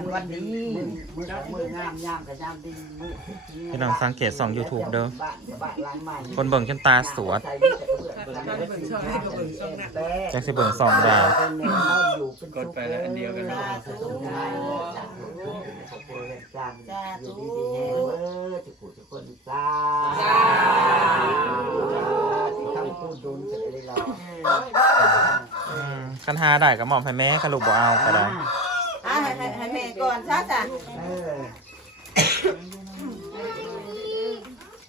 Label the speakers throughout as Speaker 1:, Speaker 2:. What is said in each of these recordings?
Speaker 1: กันวันนี้มือกับมืองามยามกับยามดีมือ
Speaker 2: พี่น้องสังเกตส่อง YouTube เด้อ
Speaker 1: บ้านบ้านหลังใหม่
Speaker 2: คนเบิ่งจนตาสวด
Speaker 1: ใส่ที่จะกระเบื้องเป็นช่องให้กับเบิ่งช่องนั้น
Speaker 2: จังสิเบิ่งส่องดาว
Speaker 3: กดไปแล้วอันเดียวกันเนาะ
Speaker 1: จ้าจ้าทุกเออทุกผู้ทุกคนจ้าที่ทำพูดดุลจะได้รอ
Speaker 2: อืมคันหาได้ก็มอบให้แม่คันลูกบ่เอาก็ได้
Speaker 4: ก่อนซะจ้ะ
Speaker 1: เออ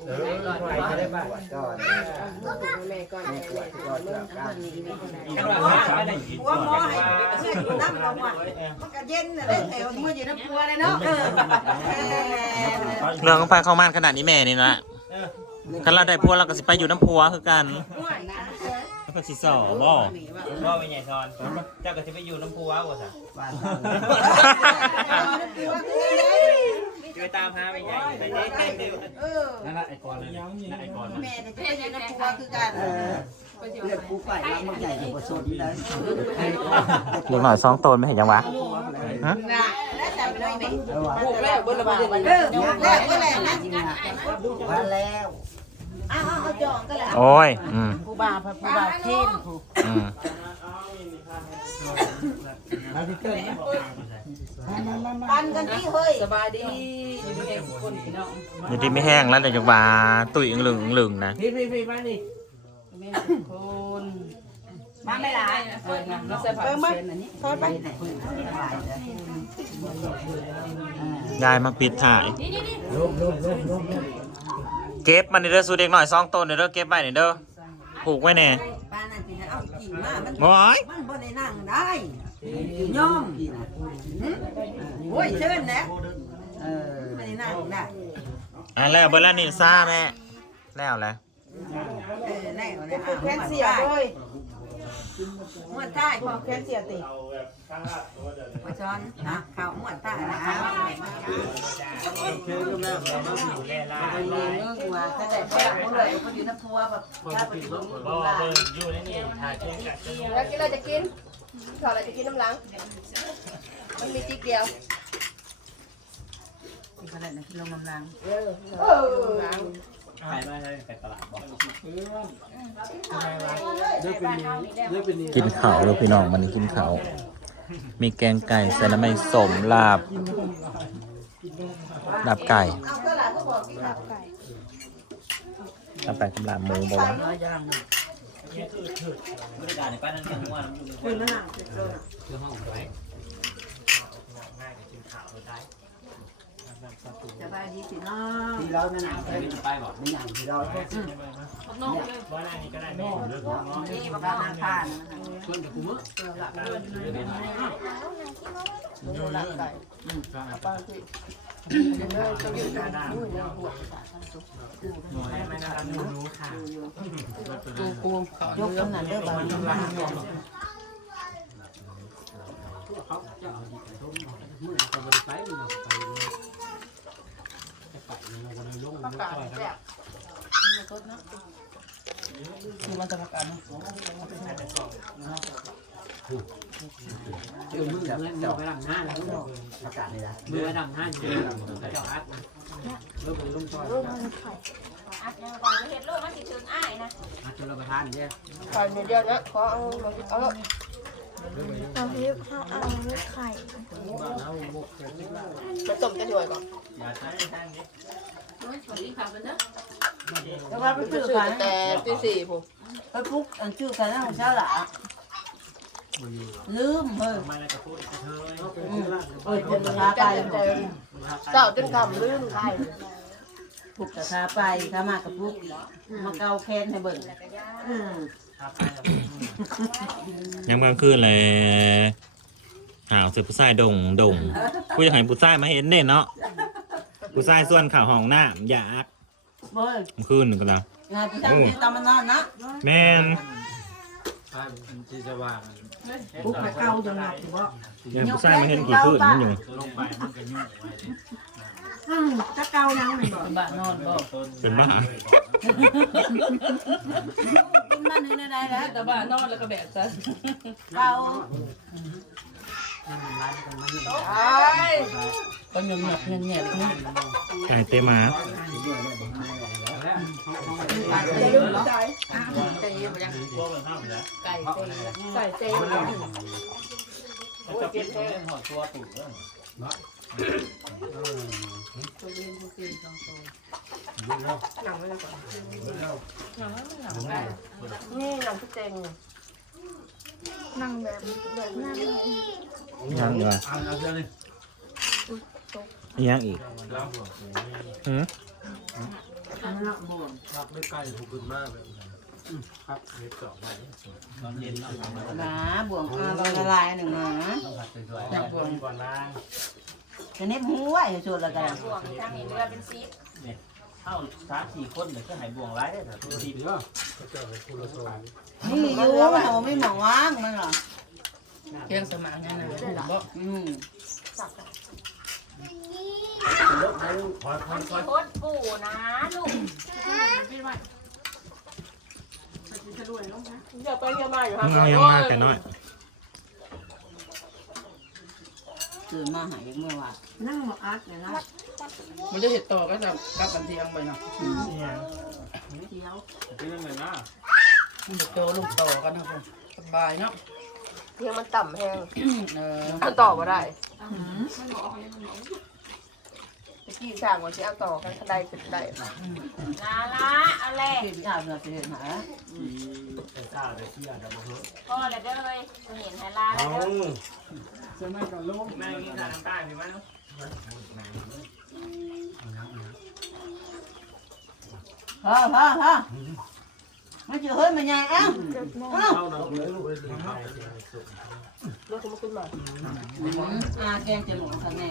Speaker 3: เออไปก็ได้บ้าง
Speaker 1: ก่อน
Speaker 4: แม่ก่อน
Speaker 1: แม่กวดก่อนเรื่องการ
Speaker 4: หัวหมอให้เชื่ออยู่น้ำเราอะมันก็เย็นน่ะเลยแถวมืออยู่น้ำพัวเลยเนาะเออ
Speaker 2: เรื่องของไฟเข้าม่านขนาดนี้แม่นี่นะคันเราได้ผัวเราก็สิไปอยู่น้ำผัวคือกันแล้วก็สิสอบ่
Speaker 5: ว่าเป็นไงซอนเจ้าก็จะไปอยู่น้ำพุว้าวก่อนสิ
Speaker 1: บ้าน
Speaker 5: จะไปตามหาไปใหญ่ไปเจ๊เจ๊เจ๊
Speaker 4: เอ
Speaker 3: นั่นแหละไอ้กอนนั่นนั่นไอ้กร
Speaker 4: แม่จะอน้ำพัวคือกัน
Speaker 1: เออเรื่องผู้ฝ่ายรักมันใหญ่กว่าโซนนี้เลย
Speaker 2: เล็กหน่อยสองตนไม่เห็นยังวะฮะ
Speaker 4: น่ะแล้วจะไม่
Speaker 1: เออว่า
Speaker 4: ถูกแล้วบนระบาดเออถูกแล้วก็แล้วนะ
Speaker 1: ว่าแล้ว
Speaker 4: อ้าวเอาจองก็แล้ว
Speaker 2: โอ้ยอืม
Speaker 4: ผู้บ่าวผู้บ่าวเท่นผู้
Speaker 2: อืม
Speaker 1: มาที่เกิดนะมามามา
Speaker 4: ปันกันที่เฮ้ย
Speaker 6: สบายดีอยู่ในคนพี่น้อง
Speaker 2: อยู่ที่ไม่แห้งแล้วเดี๋ยวจะว่าตุ๋ยอึงหลึงอึงหลึงนะ
Speaker 1: พี่พี่พี่มานี่
Speaker 6: แม่ทุกคน
Speaker 4: มาไม่หลาย
Speaker 6: เอองานน้องใส่ผักเชนอันนี้
Speaker 4: ทอดไป
Speaker 2: ยายมาปิดถ่าย
Speaker 1: ลบลบลบลบลบ
Speaker 2: เก็บมันเด้อสูเด็กหน่อยสองโตนเด้อเก็บไว้นี่เด้อผูกไว้แน่
Speaker 4: ป้านั่นสิเอากิ่งมามัน
Speaker 2: โอ้ย
Speaker 4: มันบ่ได้นั่งได้ย่อมโอ้ยเชิญนะ
Speaker 1: เออ
Speaker 4: ไม่ได้นั่งได้
Speaker 2: อะแล้วเบอร์ละนี่ซ่าแม่แล้วแหละ
Speaker 4: เออแน่เลยแค่เสียเลยหมวดใต้พอแค่เสียติ มาช้อนนะข้าวหมวดใต้นะอ้าวมันมีเรื่องว่าถ้าได้แป้งหมดเลยก็อยู่น้ำพัวแบบถ้าไปถึง
Speaker 5: บ่เบิ่งอยู่ในนี่ถ่ายเชิงกัด
Speaker 6: แล้วกินอะไรจะกินขออะไรจะกินน้ำหลังมันมีจิ๊กเดียว
Speaker 4: อะไรนะกินลงน้ำลัง
Speaker 6: เออหลัง
Speaker 5: ถ่ายมาเลยไปตลาดบ่
Speaker 2: กินข้าวแล้วพี่น้องมันกินข้าวมีแกงไก่ใส่น้ำมันสมลาบลาบไก่
Speaker 4: เอาก็หลานก็บอกกินแบบไก่
Speaker 2: ลาบไก่กับลาบหมูบอกว่า
Speaker 5: บริการในป้านนั้นทั้งวันอยู่
Speaker 4: คือมันหนัง
Speaker 5: คือห้องไว้ง่ายกับกินข้าวได้
Speaker 4: สบายดีสิน้อง
Speaker 1: ที่เรานั่น
Speaker 5: ไปไปบ่
Speaker 1: ไม่อย่างที่เรา
Speaker 5: บ่ได้นี่ก็ได้แม่
Speaker 4: นี่บอกว่าทาน
Speaker 3: ชวนกับกูมั้ง
Speaker 4: ยกตรงนั้นเด้อบาว
Speaker 3: เขาจะเอาดิต้มมือเขาไปไปไป จะไปเราก็เลยลงมือต่อยครับ
Speaker 6: คือมันจะพักกัน
Speaker 3: เดี๋ยวมือเมื่อเราไปดำหน้าแล้ว
Speaker 1: ประกาศเลยนะ
Speaker 3: มือดำหน้าอยู่เจ้าอัดเราไปลงต่อยอัดจนเราไปทานเนี่ย
Speaker 6: ขอเดียวนะขอเอาเอา
Speaker 7: เราให้ข้าวเอาไข่
Speaker 6: มาต้มจะด้วยก่อน
Speaker 5: อย่าใช้ทางนี้
Speaker 4: แล้วว่าไปซื้อ
Speaker 6: ชื่อ
Speaker 4: กัน
Speaker 6: แต่ตีสี่ผม
Speaker 4: ไปปุ๊กอันชื่อกันนั่งเช้าละลืมเฮ้ย
Speaker 5: มาแล้วก็พูดกับเธอ
Speaker 4: เอ้ยคนช้าไป
Speaker 6: เจ้าจนทำลื่นใคร
Speaker 4: ปุ๊กกับช้าไปข้ามากับปุ๊กมาเกาแค้นให้เบิ่งอืม
Speaker 5: ครับไปแล้ว
Speaker 2: ยังมื่อคืนเลยข่าวเสือผู้ชายดงดงกูจะให้ผู้ชายมาเห็นเด่นเนาะ ผู้ชายส่วนข่าวห้องน้ำอยาก
Speaker 4: เบิ่ง
Speaker 2: เมื่อคืนกันแล้ว
Speaker 4: งานที่ทำที่ตามมันนอนนะ
Speaker 2: แม่น
Speaker 3: ใช่ที่จะว่า
Speaker 4: ปุ๊กมาเกาจนหนักอยู่บ่
Speaker 2: ยังผู้ชายมาเห็นกี่คืนมันอยู่
Speaker 5: ลงไปมันก็ยุ่งไว้
Speaker 4: อืมจะเกายังไม่บอก
Speaker 6: บ้านนอนบ่
Speaker 2: เป็นบ้า
Speaker 4: กินมาหนึ่งในใดแล้ว
Speaker 6: แต่บ้านนอนแล้วก็แบบซะ
Speaker 4: เกา
Speaker 8: ก็ยังหนักเงี้ยเงี้ยนี่
Speaker 2: ไก่เตมา
Speaker 6: อย่าลืมใจ
Speaker 8: ไก่เยี่ยมยัง
Speaker 6: ไก่เต้ไก่เต้โอ้ยเจ็บแท้
Speaker 5: หัวตัวตุ๋นเรื่อง
Speaker 6: หนังไม่ได้ก่อนนี่หนังที่เต็ง
Speaker 7: นั่งแบบแบบนั่งเลย
Speaker 2: ยังอีกวะ
Speaker 3: เอาเอาเรื่องนี้
Speaker 2: ยังอีกหืม
Speaker 3: รับไม่ใกล้ถูกขึ้นมากเลยครับเล็กสองใบ
Speaker 5: ตอนเย็นเอาไป
Speaker 8: หนาบ่วงอาลอยละลายหนึ่งหนา
Speaker 5: ต้องผัดสวย
Speaker 8: อยากบ่วง
Speaker 5: ก่อนล้าง
Speaker 8: จะเน็บหัวให้ชวนละกัน
Speaker 6: ห่วงทางนี้เรือเป็นซี
Speaker 5: เข้าสามสี่คนเดี๋ยวก็หายบ่วงร้ายได้แต่ตัวที
Speaker 3: เดี๋ยวก็จะไปคุณละสอง
Speaker 8: นี่อยู่เขาไม่หมองว่างนั่นหรอ
Speaker 9: เที่ยงสมานนั่นน่ะบ่
Speaker 8: อืม
Speaker 5: คอยคอยคอย
Speaker 6: โคตรปู่นะลูกเดี๋ยวไปเรียนมาอยู่ครับ
Speaker 2: ยังมากแต่น้อย
Speaker 8: ตื่นมาหายเมื่อวาน
Speaker 9: นั่งมาอัดเลยนะ มันจะเห็ดต่อก็จะกลับกันเที่ยงไปเนาะ
Speaker 5: เรื่องเลยนะ
Speaker 9: มันจะโตลูกต่อกันนะผมสบายเนาะ
Speaker 6: เพียงมันต่ำแห้ง
Speaker 9: เออ
Speaker 6: เอาต่อมาได้ตะกี้สั่งว่าจะเอาต่อกันได้เป็นได้นาละอะไร
Speaker 8: ที่พี่อาบเราจะเห็นหา
Speaker 5: แต่ซาแต่เชี่ยแต่บ่เฮ้ย
Speaker 6: พ่อเลยเด้อเลยเห็นไฮลาแล้ว
Speaker 3: จะไม่กับลูก
Speaker 5: แม่กินน้ำตาลพี่มั้ง
Speaker 8: พอพอพอมาเจอเฮ้ยมันใหญ่เอ้า
Speaker 7: เจ็บม อง
Speaker 3: เข้าหนักเลยลูกเลยเข้า
Speaker 6: รถมันขึ้นมา
Speaker 8: อาแกงจะหมูทำไง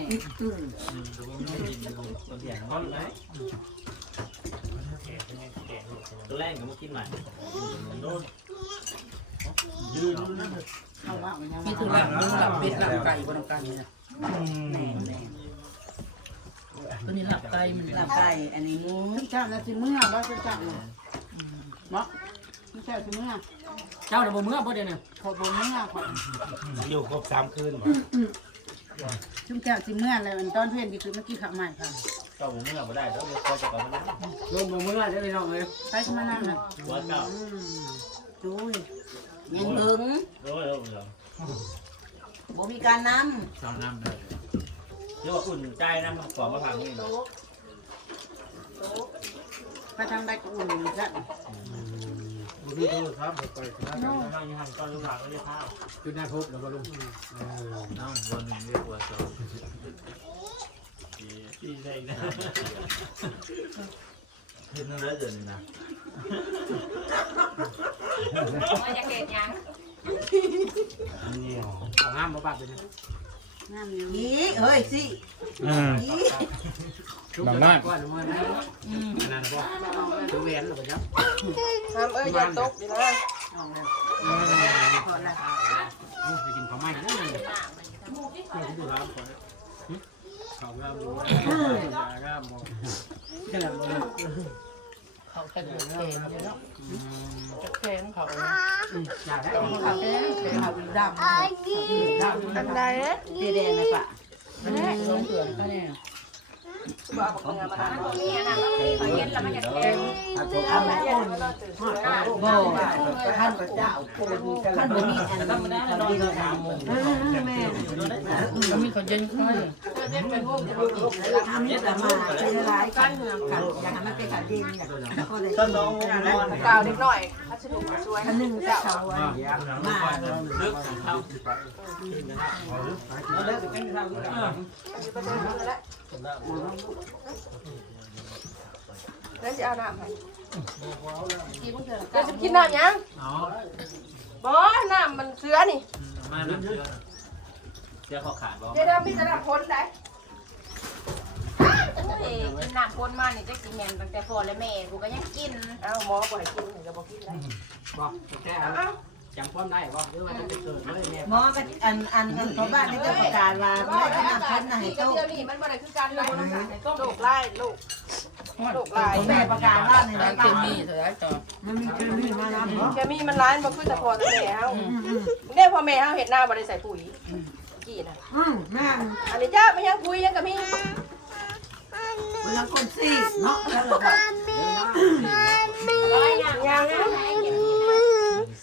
Speaker 5: ตัวเดียวเขาไหนตัวแรกก็มากินใหม่ยืนนั่น
Speaker 9: มีทุลักมึงหลับเป็ดหลับไก่บนกันเนี่ยตัวนี้หลับไก่มัน
Speaker 8: ลาบไก่อันนี้หมู
Speaker 1: เจ้าน่ะสิเมื่อบ่จะจับเนาะไม่ใช่สิเมื่อ
Speaker 9: เจ้าเดี๋ยวบ่เมื่อบ่เดี๋ยวนี้
Speaker 1: ขอบ่เมื่อขอ
Speaker 5: อยู่ครบสามคืน
Speaker 1: จุ่มเจ้าสิเมื่ออะไรมันตอนเพื่อนที่คือเมื่อกี้ขับใหม่ค่ะ
Speaker 5: ก็ผมเมื่อบ่ได้แล้วเดี๋ยวจะก่อนนะ
Speaker 3: ลงมาเมื่อได้เลยน้องเลย
Speaker 1: ไปสมานั่นน่ะ
Speaker 5: หัวเก่า
Speaker 8: จุ้ยยังหึง
Speaker 5: โอ้ยโอ้ย
Speaker 8: บ่มีการน
Speaker 5: ชอบน้ำเลย เรียกว่าอุ่นใจนะมันก่อนมาผังนี่
Speaker 1: ไปทางใดก็อุ่นอยู่จ้ะ
Speaker 3: บุรีโทรศัพท์ไปคณะกัน
Speaker 5: น้องยังหันก้อนลูกหลานไม่ได้ข้าว
Speaker 3: จุดหน้าทุบแล้วก็ลุง
Speaker 5: น้องวันหนึ่งเรียกว่าสองดีใจนะเห็นนั่นแล้วเดินนะ
Speaker 6: มันจะเกตยัง
Speaker 3: ของห้ามมาปากเป็น
Speaker 1: งามอ ยู่ำ
Speaker 8: อีเฮ้ยสิ
Speaker 2: อืม
Speaker 8: อี
Speaker 3: ชุบจะได้ก้อนมาได้นั่นก็ชุบแหวนหรือเปล่า
Speaker 6: ห้ามเอ้ยอย่าตกดีนะ
Speaker 1: ขอละ
Speaker 3: จะกินข้าวไหม้นั่นเลยที่ดูร้านก่อนข้าวงามดูงามมอง
Speaker 9: เขาแค่เดือดแข็งเนาะแข็งเขา
Speaker 3: อยากได้
Speaker 9: ต้องเขาแข็งแข็งเขาดำ
Speaker 7: อันใด
Speaker 8: เจเดนนะปะ
Speaker 9: มันแข็งลงเกลือก็เนี่ย
Speaker 6: บ้าของงานมาทำนี่นะมันเย็นแล้วมันจะแข็ง
Speaker 8: ทำแล้วโบ่ ท่านพระเจ้าท่านบ่มีอันนั้นเขาดีทำแม่
Speaker 9: ก็มีคนเย็นค่อย
Speaker 8: ทำนี่แต่มาเป็นหลายกันค่ะอยากให้มันเป็นขาดินอยากก็เลย
Speaker 5: ต้นน้อง
Speaker 6: กาวนิดหน่อย สนุกช่วย
Speaker 8: อันนึงเจ้ามา
Speaker 5: ลึกเข้า
Speaker 6: แล้วจะเอาน้ำให้เราจะกินน้ำยัง
Speaker 5: อ๋อ
Speaker 6: บ่น้ำมันเสือนี่
Speaker 5: มาหนึ่งเดือนเจ้าเขาขาดบ่
Speaker 6: เดี๋ยวเรามีแต่น้ำพ้นได้เอ้กิ นน้ำพ้นมานี่จะกินแมนตั้งแต่พ่อและแม่กูก็ยังกินเอ้าหมอบ่ให้กินเห็นก็บ่กินได้
Speaker 3: บอกแค่จำความได้บอกหรือว่าจะไปเกิดเลยเนี่ย
Speaker 8: หมอก็อันอันอันเขาบ้านนี่จะประกาศว่าไม่ได้ทำคันให้
Speaker 6: เดี๋ยว
Speaker 8: โต
Speaker 6: เดี๋ยวนี้มันบ่ได้คือกันเลยลูกไล่ลูกลูกไล่
Speaker 8: แม่ประกาศว่าใน
Speaker 9: แล้
Speaker 8: นั้
Speaker 9: วนเคมีเท่าไรต่อ
Speaker 8: มันมีเคมีมาแล้วเนาะ
Speaker 6: แค่มีมันร้ายบ่คือแต่พ่อแต่แม่เฮาเด้พ่อแม่เฮาเฮ็ดหน้าบ่ได้ใส่ปุ๋ยกี่น่ะ
Speaker 4: อืมแม่ง
Speaker 6: อันนี้จ้าไม่ยังคุยยังกับ พี่
Speaker 4: เวลาคนซีเนาะแล้วเราก็
Speaker 6: ร้อยอย่างอย่างนะ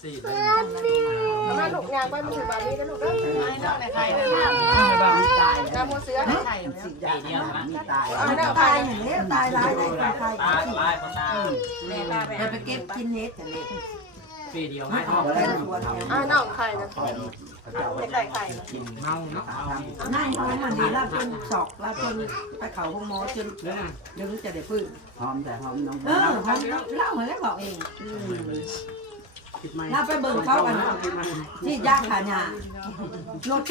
Speaker 5: สี่
Speaker 6: มาถูกอย่างไปมันถึงแบบนี้แล้วลูกเด้อ
Speaker 10: ใครเลย
Speaker 4: บางตาย
Speaker 6: น้ำหัวเสือ
Speaker 10: ใคร
Speaker 4: สิยา
Speaker 5: เดียวน
Speaker 4: ตายตายอย่างนี้ตายร้ายได้ตาย
Speaker 5: ตายตายเขาตาย
Speaker 6: แม่ตาไป
Speaker 4: เก็บกินเน็ตกันเลย
Speaker 5: ปีเดียว
Speaker 4: ไม่
Speaker 5: ไม่
Speaker 4: อ
Speaker 5: ท
Speaker 4: อกำแล้ตัวแถว
Speaker 6: อ่าน้องไข่นะ จะไก่ไข่
Speaker 3: เมาเนาะ
Speaker 4: นายเขามันดีลาบจนศอกลาบจนไปเขาห้องหมอจน
Speaker 3: เนี่ย
Speaker 4: ยังรู้จะได้พื้น
Speaker 1: หอมแต่หอมน้อง
Speaker 4: เออหอมเล่าเหมือนแล้บอกเอง
Speaker 3: คิดไม่
Speaker 4: เราไปเบิ่งเขากันที่ยากขาหยารถ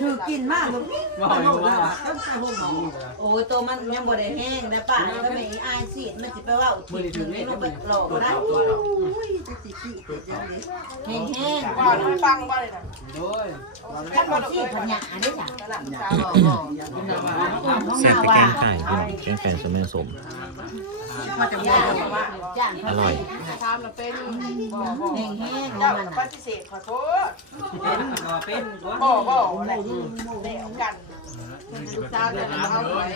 Speaker 4: ถือกินมากเลยมันโหดแล้วอะต้องไปห้องหมอ
Speaker 8: โอ้ยตัวมันยังบ่ได้แห้งนะป้าก็ไม่อายสิมันสิไปว่าอุทิศหนึ่งให้ลงไปหลอกได้
Speaker 4: โอ้ยจะสิขี้เกิดยังไง
Speaker 8: แห้งแห้ง
Speaker 6: บ่อนไม่ฟังบ่เลยนะ
Speaker 3: โดย
Speaker 8: ถ้าบ่ที่ขันหยาได้จ้ะ
Speaker 6: นั่นแหละจ้า
Speaker 8: บ่บ่
Speaker 2: เสียบไปแกงไก่พี่น้องแกงไก่สมัยสม
Speaker 4: มาจาก
Speaker 8: ย่า
Speaker 4: บ้าน
Speaker 8: ว่าจ้าง
Speaker 2: อร่อย
Speaker 6: ทำมันเป็นบ่บ่
Speaker 8: แห้งแห้ง
Speaker 6: เจ้า
Speaker 8: มัน
Speaker 6: ปฏิเสธขอโทษ
Speaker 5: เป็นก็เป็นก็
Speaker 6: บ่บ่อะไรเดี๋ยวกัน
Speaker 9: จ้าเดี๋ยวเอาไว้